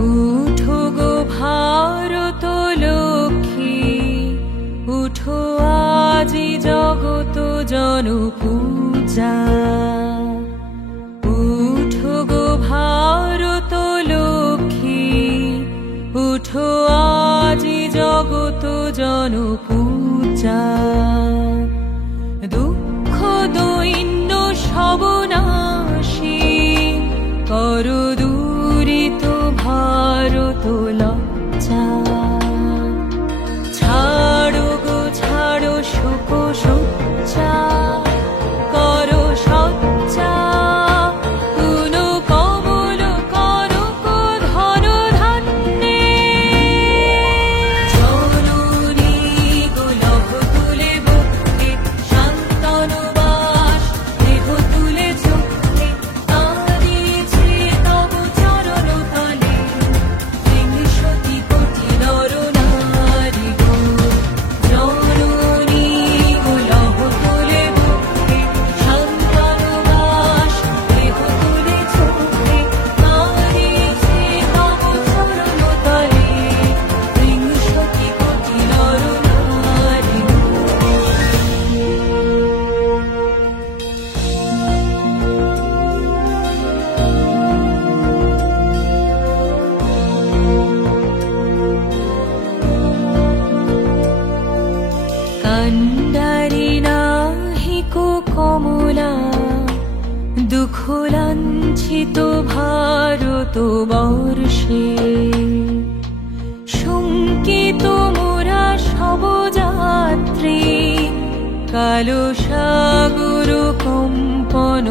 উঠো গো ভারত লক্ষ্মী, উঠো আজি জগত জনপূজা। উঠো গো ভারত লক্ষ্মী, উঠো আজি জগত জনপূজা। দুঃখ দৈন্য সব নাশী করো দূরিত ভারত লজ্জা। ছাড়ো গো ছাড়ো শোক সজ্জা, করো সজ্জা পুন কমল কনক ধন ধান্যে। জননী গো লভ তুলে বুকে, শান্তনু বাস দেহ তুলে চোখে, কাঁদিছে তব চরণ তলে বিংশতি কোটি নর নারী গো। জননী গো লভ তুলে বুকে, শান্তনু বাস দেহ তুলে চোখে, কাঁদিছে তব চরণ তলে বিংশতি কোটি নর নারী গো। কান্ডারি নাহিকো কমলা, দুঃখ লাঞ্ছিত ভারত বর্ষে। শঙ্কিত মোরা সব যাত্রী, কালো সাগর কম্পন